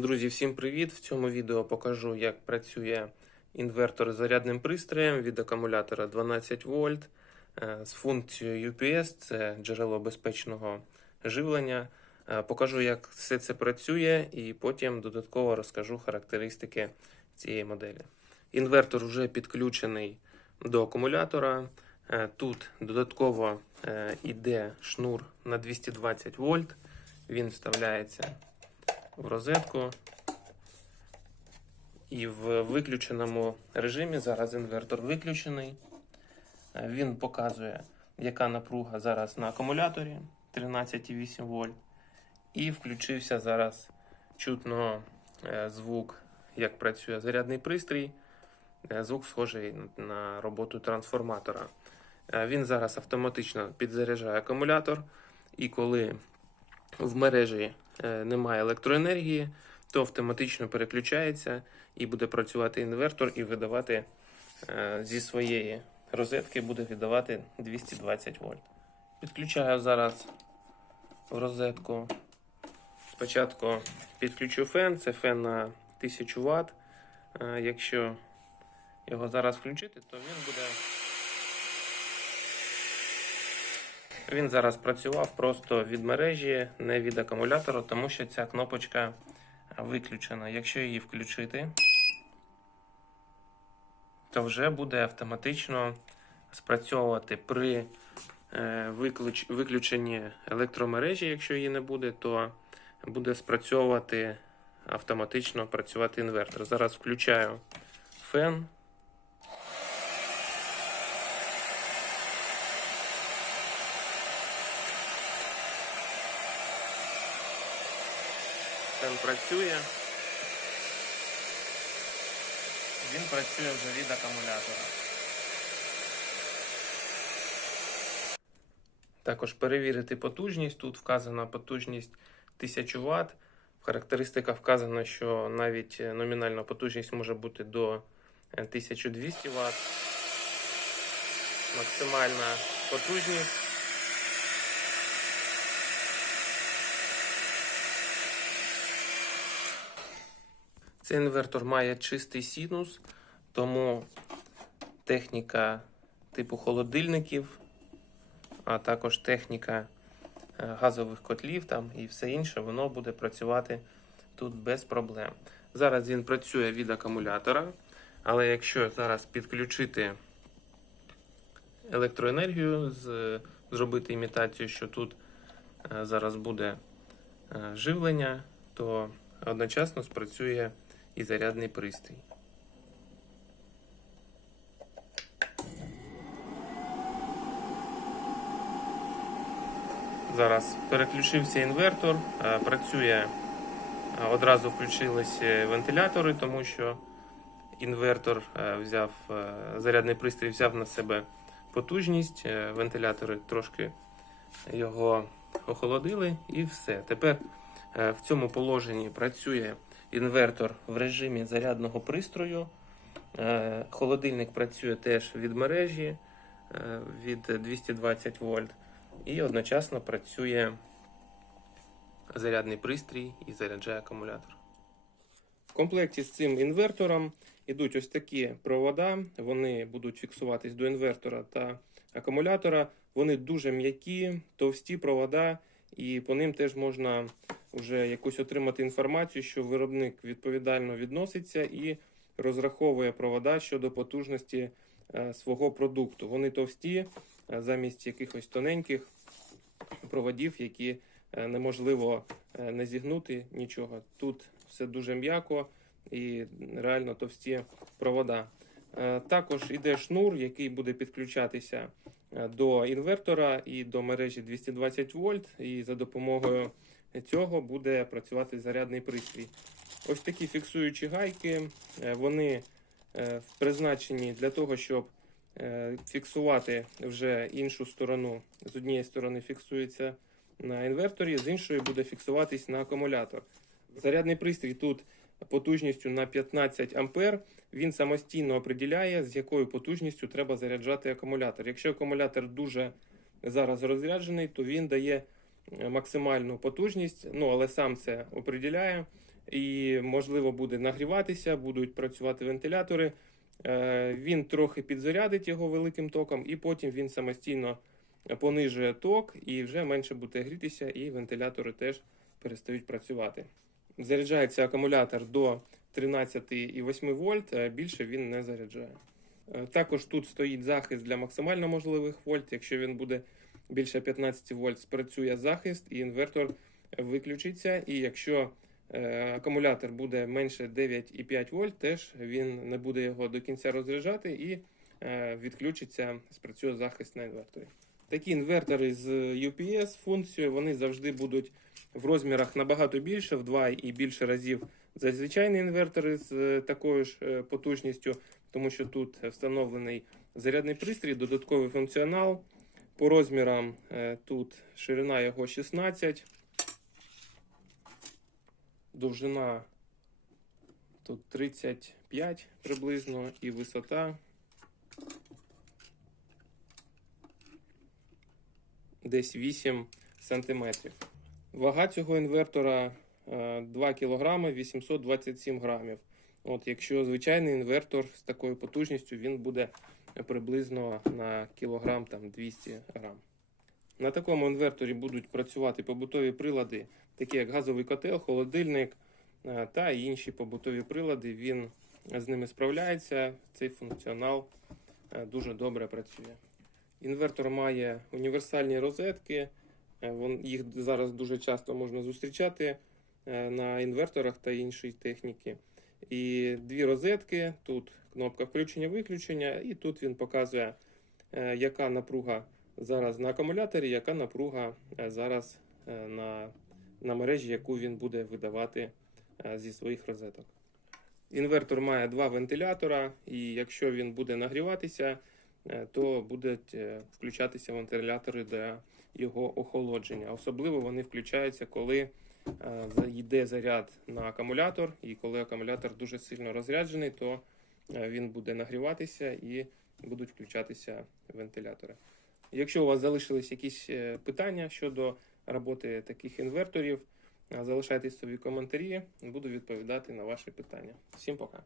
Друзі, всім привіт! В цьому відео покажу, як працює інвертор з зарядним пристроєм від акумулятора 12 вольт е, з функцією UPS, це джерело безпечного живлення. Е, Покажу, як все це працює, і потім додатково розкажу характеристики цієї моделі. Інвертор вже підключений до акумулятора. Е, Тут додатково йде шнур на 220 вольт. Він вставляється в розетку. І в виключеному режимі зараз інвертор виключений. Е, Він показує, яка напруга зараз на акумуляторі 13,8 вольт. І включився зараз чутно е, звук, як працює зарядний пристрій. Е, Звук схожий на роботу трансформатора. Він зараз автоматично підзаряджає акумулятор, і коли в мережі немає електроенергії, то автоматично переключається і буде працювати інвертор і видавати е, зі своєї розетки буде віддавати 220 вольт. Підключаю зараз в розетку. Спочатку підключу фен, це фен на 1000 Вт. Е, Якщо його зараз включити, то він буде. Він зараз працював просто від мережі, не від акумулятора, тому що ця кнопочка виключена. Якщо її включити, то вже буде автоматично спрацьовувати при е, виключ- виключенні електромережі, якщо її не буде, то буде спрацьовувати автоматично працювати інвертор. Зараз включаю фен. Фен працює. Він працює вже від акумулятора. Також перевірити потужність. Тут вказана потужність 1000 Вт. В характеристиках вказано, що навіть е, номінальна потужність може бути до е, 1200 Вт. Максимальна потужність. Цей інвертор має чистий синус, тому техніка типу холодильників, а також техніка е, газових котлів там і все інше, воно буде працювати тут без проблем. Зараз він працює від акумулятора, але якщо зараз підключити електроенергію, зробити імітацію, що тут е, зараз буде е, живлення, то одночасно спрацює і зарядний пристрій. Зараз переключився інвертор, е, працює е, одразу включилися вентилятори, тому що інвертор е, взяв е, зарядний пристрій взяв на себе потужність. е, Вентилятори трошки його охолодили і все. Тепер е, в цьому положенні працює інвертор в режимі зарядного пристрою. Е, Холодильник працює теж від мережі е, від 220 вольт. І одночасно працює зарядний пристрій і заряджає акумулятор. В комплекті з цим інвертором йдуть ось такі провода. Вони будуть фіксуватись до інвертора та акумулятора. Вони дуже м'які, товсті провода, і по ним теж можна вже якусь отримати інформацію, що виробник відповідально відноситься і розраховує провода щодо потужності е, свого продукту. Вони товсті е, замість якихось тоненьких проводів, які е, неможливо не зігнути нічого. Тут все дуже м'яко і реально товсті провода. Також іде шнур, який буде підключатися до інвертора і до мережі 220 вольт, і за допомогою цього буде працювати зарядний пристрій. Ось такі фіксуючі гайки, е, вони е, призначені для того, щоб е, фіксувати вже іншу сторону. З однієї сторони фіксується на інверторі, з іншої буде фіксуватись на акумулятор. Зарядний пристрій тут потужністю на 15 ампер. Він самостійно определяє, з якою потужністю треба заряджати акумулятор. Якщо акумулятор дуже зараз розряджений, то він дає максимальну потужність, ну але сам це определяє. і, можливо, буде нагріватися, будуть працювати вентилятори. Е, Він трохи підзарядить його великим током, і потім він самостійно понижує ток і вже менше буде грітися, і вентилятори теж перестають працювати. Заряджається акумулятор до 13,8 вольт, більше він не заряджає. Е, Також тут стоїть захист для максимально можливих вольт. Якщо він буде більше 15 вольт, спрацює захист і інвертор виключиться. І якщо е, акумулятор буде менше 9,5 вольт, теж він не буде його до кінця розряджати і е, відключиться, спрацює захист на інверторі. Такі інвертори з UPS функцією вони завжди будуть в розмірах набагато більше, в два і більше разів за звичайні інвертори з е, такою ж потужністю, тому що тут встановлений зарядний пристрій, додатковий функціонал. По розмірам е, тут ширина його 16, довжина тут 35 приблизно і висота десь 8 сантиметрів. Вага цього інвертора е, 2 кг 827 грамів. От, якщо звичайний інвертор з такою потужністю, він буде приблизно на кілограм там, 200 грам. На такому інверторі будуть працювати побутові прилади, такі як газовий котел, холодильник е, та інші побутові прилади. Він з ними справляється. Цей функціонал е, дуже добре працює. Інвертор має універсальні розетки. Е, Їх зараз дуже часто можна зустрічати на інверторах та іншій техніці. І дві розетки. Тут кнопка включення-виключення, і тут він показує, е, яка напруга зараз на акумуляторі, яка напруга е, зараз е, на, на мережі, яку він буде видавати зі своїх розеток. Інвертор має два вентилятора, і якщо він буде нагріватися, то будуть включатися вентилятори для його охолодження. Особливо вони включаються, коли йде заряд на акумулятор, і коли акумулятор дуже сильно розряджений, то він буде нагріватися і будуть включатися вентилятори. Якщо у вас залишились якісь е, питання щодо роботи таких інверторів, е, залишайте собі коментарі, буду відповідати на ваші питання. Всім пока!